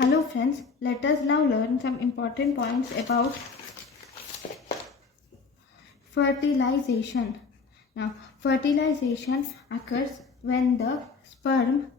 Hello friends, let us now learn some important points about fertilization. Now, fertilization occurs when the sperm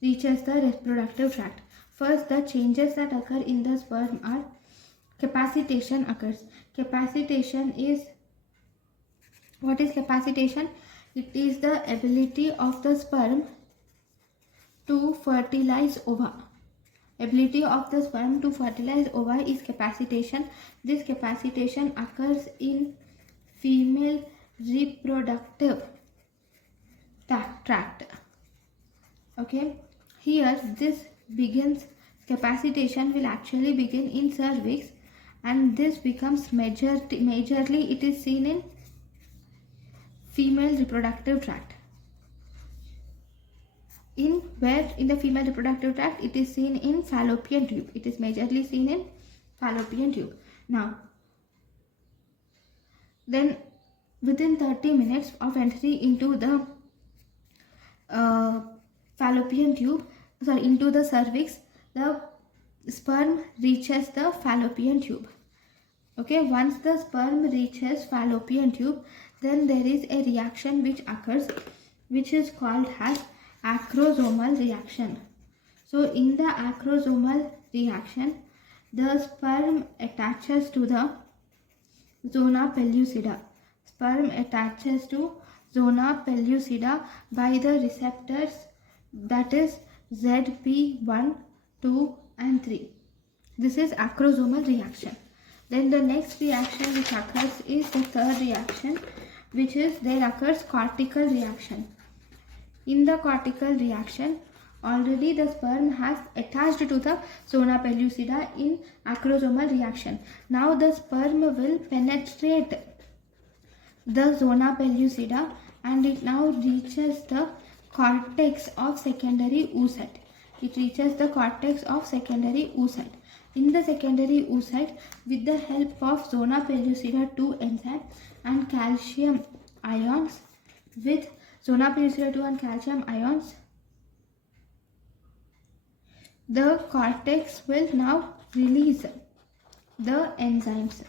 reaches the reproductive tract. First, the changes that occur in the sperm are capacitation occurs. Capacitation is, what is capacitation? It is the ability of the sperm to fertilize ova. Ability of the sperm to fertilize ova is capacitation. This capacitation occurs in female reproductive tract. Okay, here this begins, capacitation will actually begin in cervix, and this becomes majorly it is seen in female reproductive tract. In the female reproductive tract, it is seen in fallopian tube. It is majorly seen in fallopian tube. Now, then within 30 minutes of entry into the fallopian tube, into the cervix, the sperm reaches the fallopian tube. Okay, once the sperm reaches fallopian tube, then there is a reaction which occurs, which is called as acrosomal reaction. So in the acrosomal reaction, the sperm attaches to the zona pellucida. Sperm attaches to zona pellucida by the receptors, that is ZP1, 2 and 3. This is acrosomal reaction. Then the next reaction which occurs is the third reaction, which is there occurs cortical reaction. In the cortical reaction, already the sperm has attached to the zona pellucida in acrosomal reaction. Now the sperm will penetrate the zona pellucida and it now reaches the cortex of secondary oocyte. It reaches the cortex of secondary oocyte. In the secondary oocyte, with the help of zona pellucida 2 enzyme and calcium ions, with zona pellucida 2 and calcium ions, the cortex will now release the enzymes.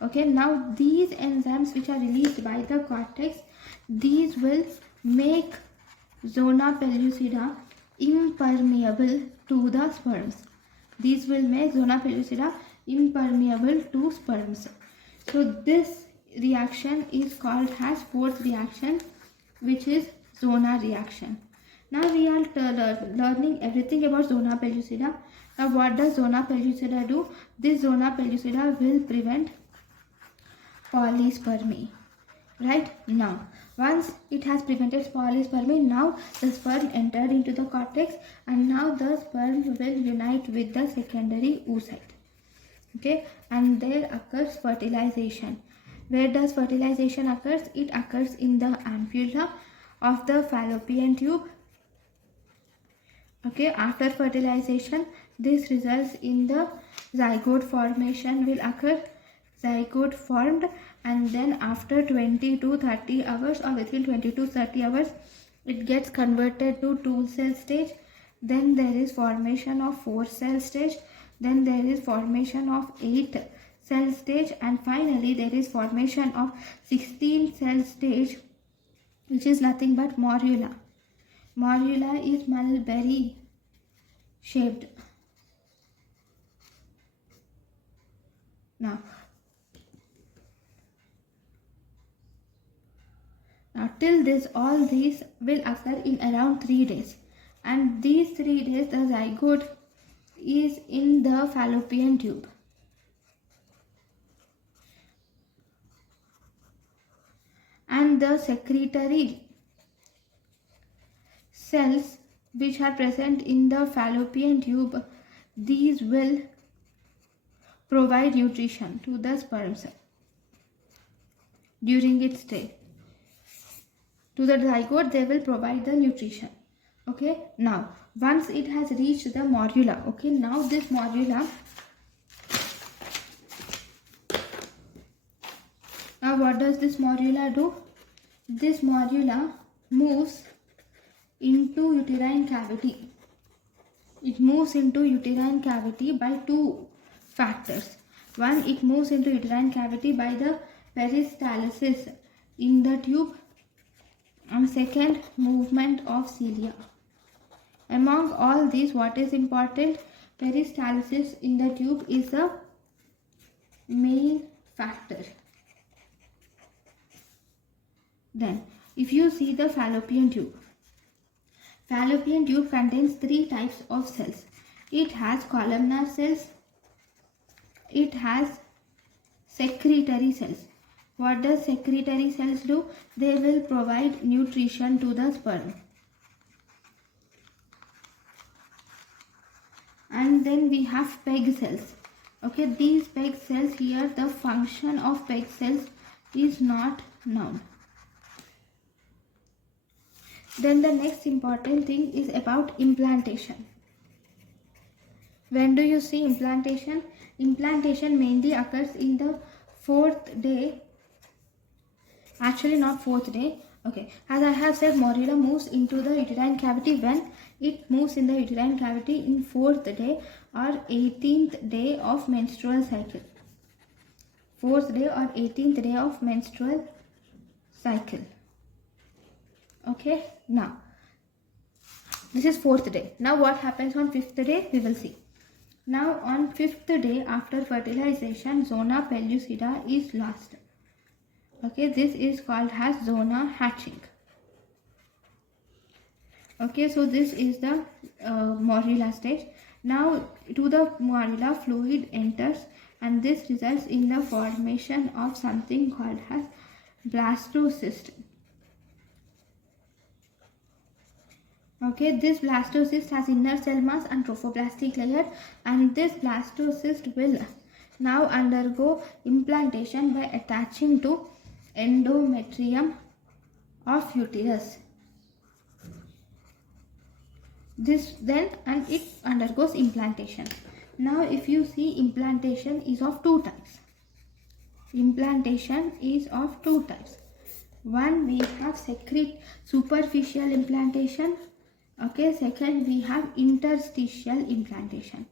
Okay, now these enzymes which are released by the cortex, these will make zona pellucida impermeable to the sperms. These will make zona pellucida impermeable to sperms. So this reaction is called as fourth reaction, which is zona reaction. Now we are learning everything about zona pellucida. Now what does zona pellucida do? This zona pellucida will prevent polyspermy. Right? Now, once it has prevented polyspermy, now the sperm entered into the cortex and now the sperm will unite with the secondary oocyte. Okay, and there occurs fertilization. Where does fertilization occurs? It occurs in the ampulla of the fallopian tube. Okay, after fertilization, this results in the zygote formation will occur. Zygote formed, and then after 20 to 30 hours or within 20 to 30 hours, it gets converted to 2-cell stage. Then there is formation of 4-cell stage. Then there is formation of 8-cell stage, and finally there is formation of 16-cell stage, which is nothing but morula. Morula is mulberry shaped. Now till this, all these will occur in around 3 days, and these 3 days the zygote is in the fallopian tube. And the secretory cells which are present in the fallopian tube, these will provide nutrition to the sperm cell during its stay. To the zygote, they will provide the nutrition. Okay, now once it has reached the morula, okay, now this morula, now what does this morula do? This morula moves into uterine cavity. it moves into uterine cavity by two factors. One, it moves into uterine cavity by the peristalsis in the tube, and second, movement of cilia. Among all these, what is important? Peristalsis in the tube is the main factor. Then, if you see the fallopian tube contains three types of cells. It has columnar cells, it has secretory cells. What does secretory cells do? They will provide nutrition to the sperm. And then we have PEG cells. Okay, these PEG cells here, the function of PEG cells is not known. Then the next important thing is about implantation. When do you see implantation? Implantation mainly occurs in the fourth day. Actually not fourth day. Okay, as I have said, morula moves into the uterine cavity when it moves in the uterine cavity in 4th day or 18th day of menstrual cycle. 4th day or 18th day of menstrual cycle. Okay, now this is 4th day. Now what happens on 5th day? We will see. Now on 5th day after fertilization, zona pellucida is lost. Okay, this is called as zona hatching. Okay, so this is the morula stage. Now to the morula, fluid enters and this results in the formation of something called as blastocyst. Okay, this blastocyst has inner cell mass and trophoblastic layer, and this blastocyst will now undergo implantation by attaching to endometrium of uterus. This then, and it undergoes implantation. Now if you see, implantation is of two types. Implantation is of two types. One, we have superficial implantation. Okay, second, we have interstitial implantation.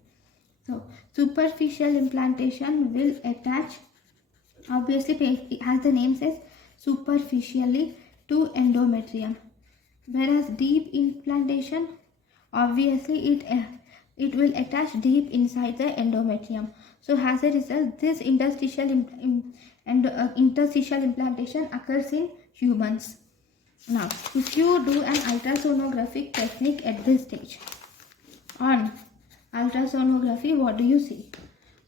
So superficial implantation will attach, obviously as the name says, superficially to endometrium, whereas deep implantation, obviously it will attach deep inside the endometrium. So as a result, this interstitial implantation occurs in humans. Now if you do an ultrasonographic technique at this stage, on ultrasonography, what do you see?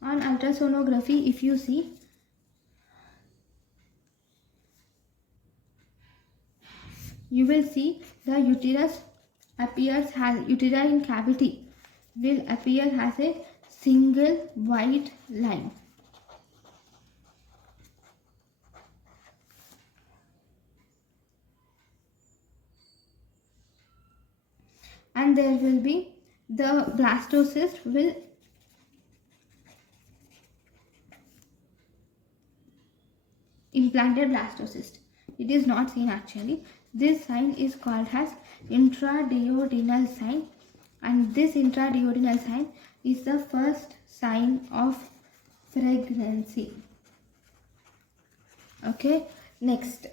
On ultrasonography, if you see, you will see the uterus appears as, uterine cavity will appear as a single white line. And there will be the blastocyst will implanted blastocyst. It is not seen actually. This sign is called as intraduodenal sign, and this intraduodenal sign is the first sign of pregnancy. Okay, next.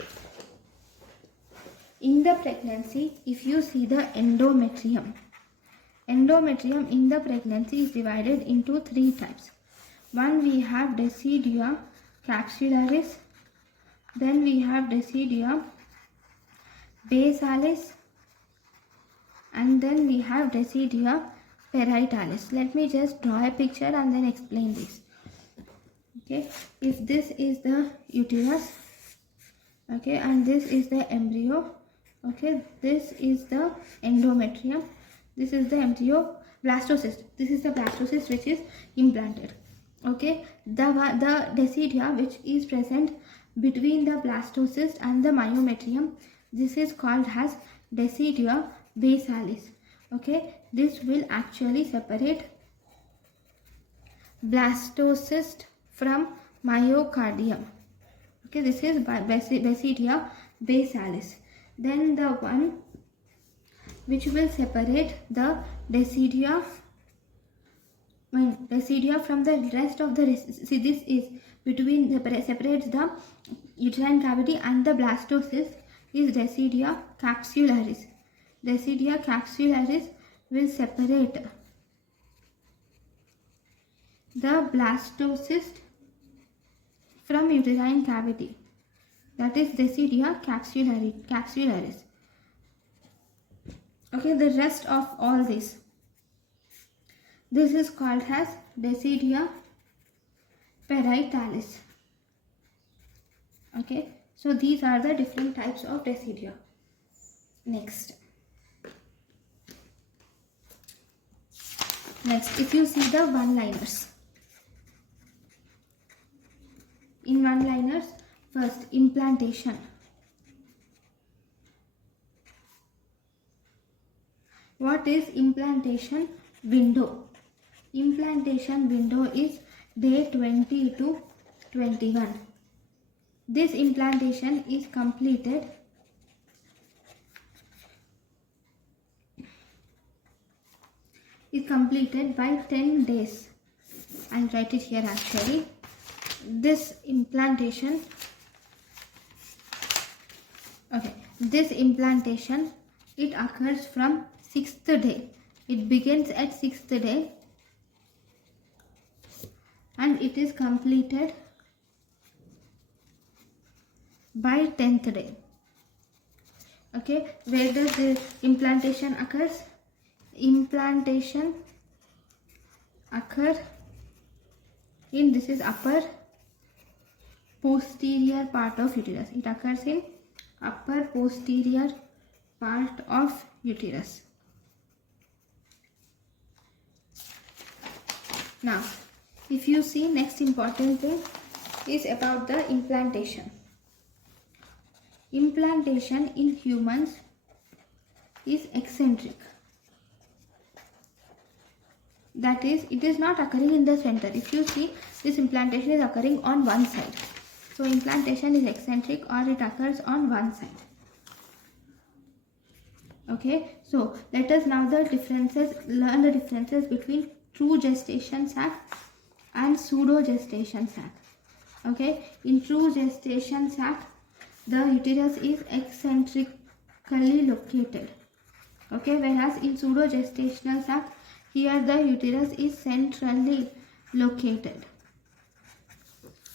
In the pregnancy, if you see the endometrium in the pregnancy is divided into three types. One, we have decidua capsularis, then we have decidua basalis, and then we have decidua parietalis. Let me just draw a picture and then explain this. Okay, if this is the uterus, okay, and this is the embryo, okay, this is the endometrium, this is the embryo, blastocyst, this is the blastocyst which is implanted. Okay, the decidua which is present between the blastocyst and the myometrium, this is called as decidua basalis. Okay, this will actually separate blastocyst from myocardium. Okay, this is decidua basalis. Then the one which will separate the decidua when residuum from the rest of the see, this is between the separates the uterine cavity and the blastocyst is residuum capsularis. Residuum capsularis will separate the blastocyst from uterine cavity. That is residuum capsularis. Okay, the rest of all this is called as residuum parietalis. Okay, so these are the different types of residua. Next, if you see the one-liners. In one-liners, first, implantation. What is implantation window? Implantation window is day 20 to 21. This implantation is completed by 10 days. I'll write it here actually. This implantation, it occurs from 6th day. It begins at 6th day and it is completed by 10th day. Okay, where does the implantation occurs? Implantation occur in, this is upper posterior part of uterus. It occurs in upper posterior part of uterus. Now, if you see, next important thing is about the implantation. Implantation in humans is eccentric. That is, it is not occurring in the center. If you see, this implantation is occurring on one side. So implantation is eccentric or it occurs on one side. Okay, so let us now learn the differences between true gestation sac and pseudo gestation sac. Okay, in true gestation sac, the uterus is eccentrically located. Okay, whereas in pseudo gestational sac, here the uterus is centrally located.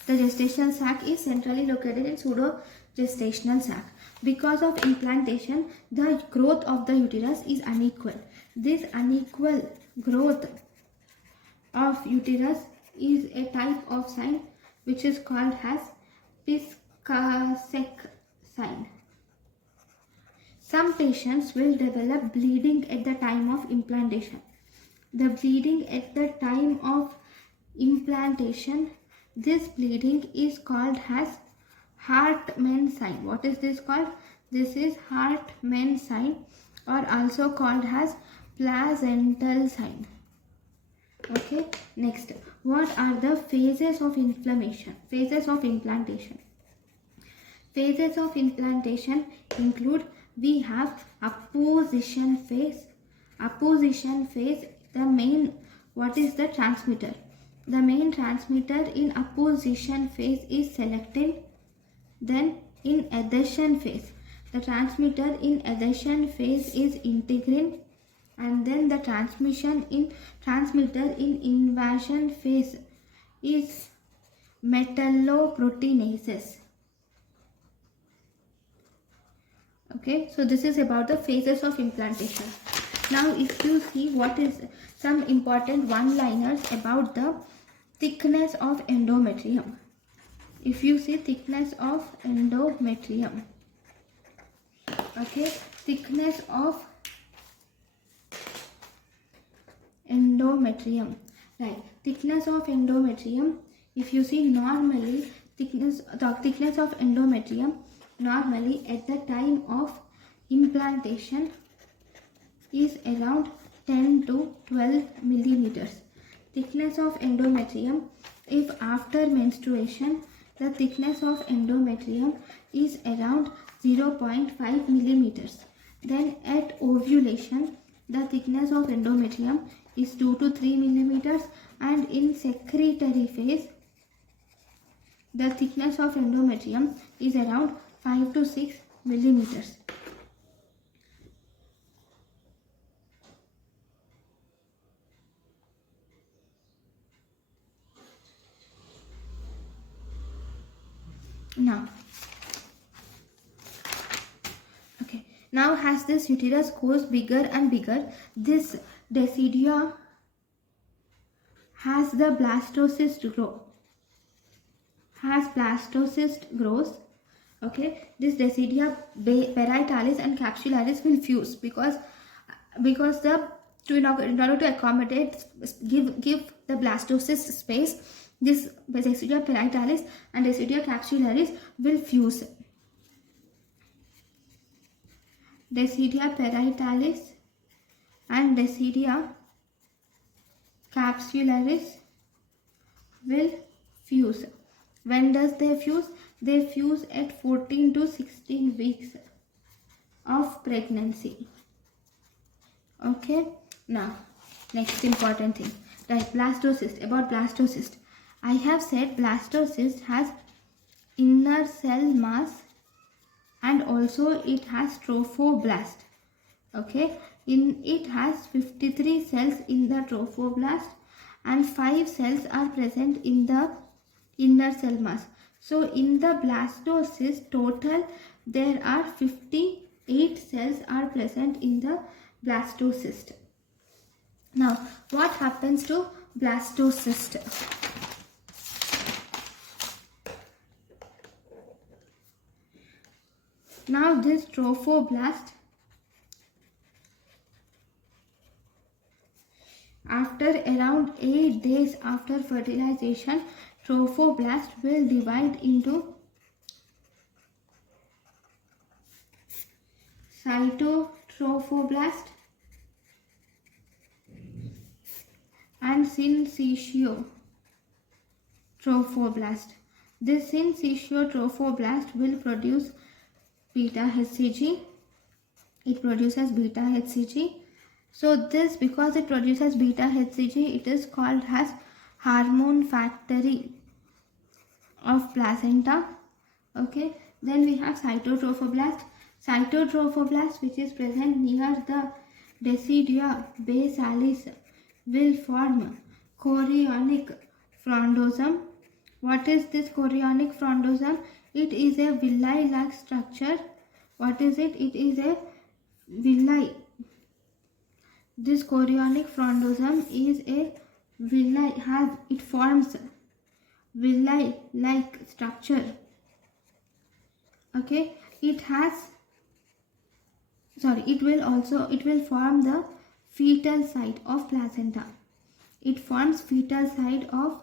The gestational sac is centrally located in pseudo gestational sac. Because of implantation, the growth of the uterus is unequal. This unequal growth of uterus is a type of sign which is called as Piscasek sign. Some patients will develop bleeding at the time of implantation. The bleeding at the time of implantation, this bleeding is called as Hartmann sign. What is this called? This is Hartmann sign, or also called as placental sign. Okay, next, what are the phases of inflammation? Phases of implantation. Phases of implantation include, we have apposition phase. Apposition phase, the main, what is the transmitter? The main transmitter in apposition phase is selectin. Then in adhesion phase, the transmitter in adhesion phase is integrin. And then the transmitter in invasion phase is metalloproteinases. Okay, so this is about the phases of implantation. Now if you see, what is some important one-liners about the thickness of endometrium. If you see thickness of endometrium, okay, thickness of endometrium, right? Thickness of endometrium, if you see, normally the thickness of endometrium normally at the time of implantation is around 10 to 12 millimeters. Thickness of endometrium, if after menstruation, the thickness of endometrium is around 0.5 millimeters. Then at ovulation, the thickness of endometrium is 2 to 3 millimeters. and in secretory phase the thickness of endometrium is around 5 to 6 millimeters. Now, okay, now as this uterus goes bigger and bigger, this deciduum has the blastocyst grow. As blastocyst grows, okay, this decidia parietalis and capsularis will fuse because in order to accommodate give the blastocyst space, this decidia parietalis and decidia capsularis will fuse. Decidia parietalis and decidia capsularis will fuse. When does they fuse? They fuse at 14 to 16 weeks of pregnancy. Okay, now next important thing, right? Blastocyst. About blastocyst, I have said blastocyst has inner cell mass and also it has trophoblast. Okay, in it has 53 cells in the trophoblast and 5 cells are present in the inner cell mass. So in the blastocyst total there are 58 cells are present in the blastocyst. Now what happens to blastocyst? Now this trophoblast, after around 8 days after fertilization, trophoblast will divide into cytotrophoblast and syncytiotrophoblast. This syncytiotrophoblast will produce beta HCG. It produces beta HCG. So this, because it produces beta HCG, it is called as hormone factory of placenta. Okay, then we have cytotrophoblast. Cytotrophoblast, which is present near the decidia basalis, will form chorionic frondosome. What is this chorionic frondosome? It is a villi-like structure. What is it? It is a villi. This chorionic frondosome is a villi, it forms villi-like structure. Okay, it will form the fetal side of placenta. It forms fetal side of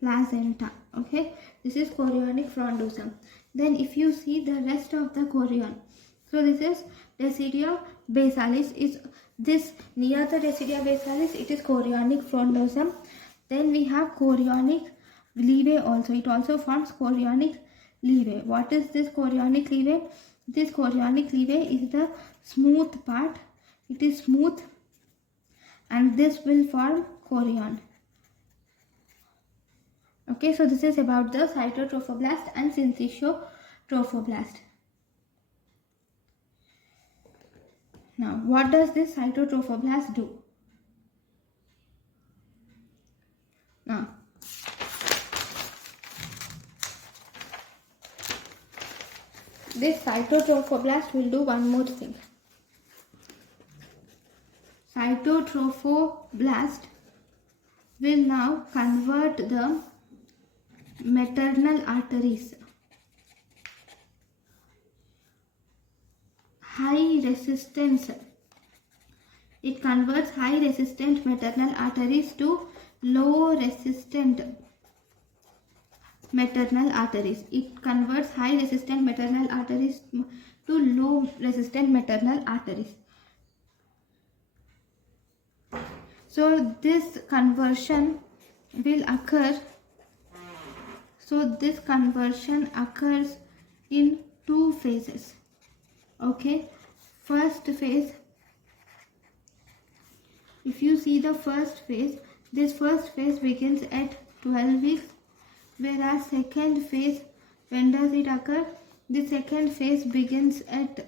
placenta. Okay, this is chorionic frondosome. Then if you see the rest of the chorion, so this is decidia basalis. Is this near the decidia basalis? It is chorionic frondosome. Then we have chorionic leve also. It also forms chorionic leve. What is this chorionic leve? This chorionic leve is the smooth part. It is smooth and this will form chorion. Okay, so this is about the cytotrophoblast and syncytiotrophoblast. Now, what does this cytotrophoblast do? Now, this cytotrophoblast will do one more thing. Cytotrophoblast will now convert the maternal arteries, high resistance. It converts high resistant maternal arteries to low resistant maternal arteries. It converts high resistant maternal arteries to low resistant maternal arteries. So this conversion will occur. So this conversion occurs in 2 phases. Okay, first phase, if you see the first phase, This first phase begins at 12 weeks, whereas second phase, when does it occur? The second phase begins at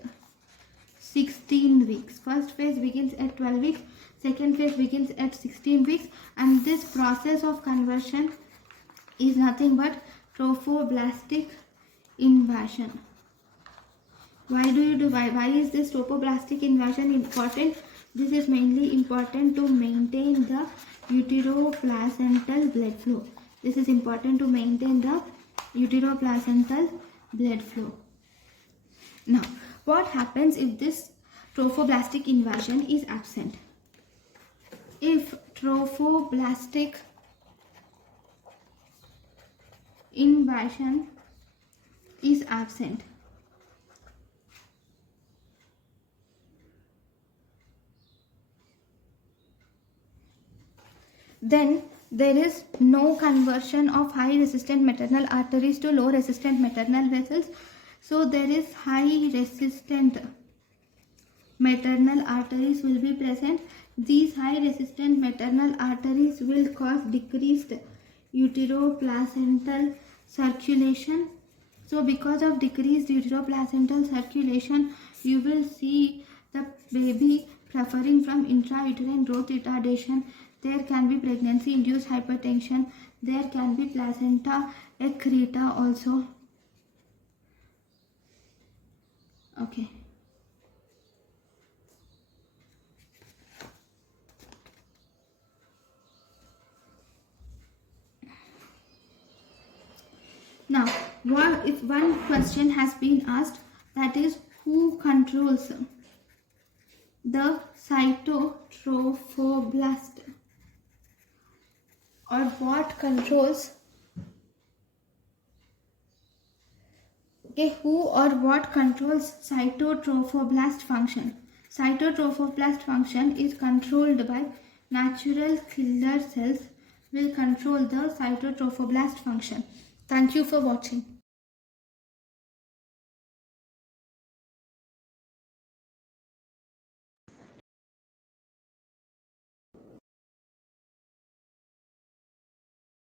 16 weeks. First phase begins at 12 weeks, second phase begins at 16 weeks, and this process of conversion is nothing but trophoblastic invasion. Why is this trophoblastic invasion important? This is mainly important to maintain the uteroplacental blood flow. This is important to maintain the uteroplacental blood flow. Now, what happens if this trophoblastic invasion is absent? If trophoblastic invasion is absent, then there is no conversion of high resistant maternal arteries to low resistant maternal vessels. So there is high resistant maternal arteries will be present. These high resistant maternal arteries will cause decreased uteroplacental circulation. So because of decreased uteroplacental circulation, you will see the baby suffering from intrauterine growth retardation. There can be pregnancy induced hypertension. There can be placenta accreta also. Okay. Now, if one question has been asked, that is, who controls the cytotrophoblast, or what controls cytotrophoblast function? Cytotrophoblast function is controlled by natural killer cells will control the cytotrophoblast function. Thank you for watching.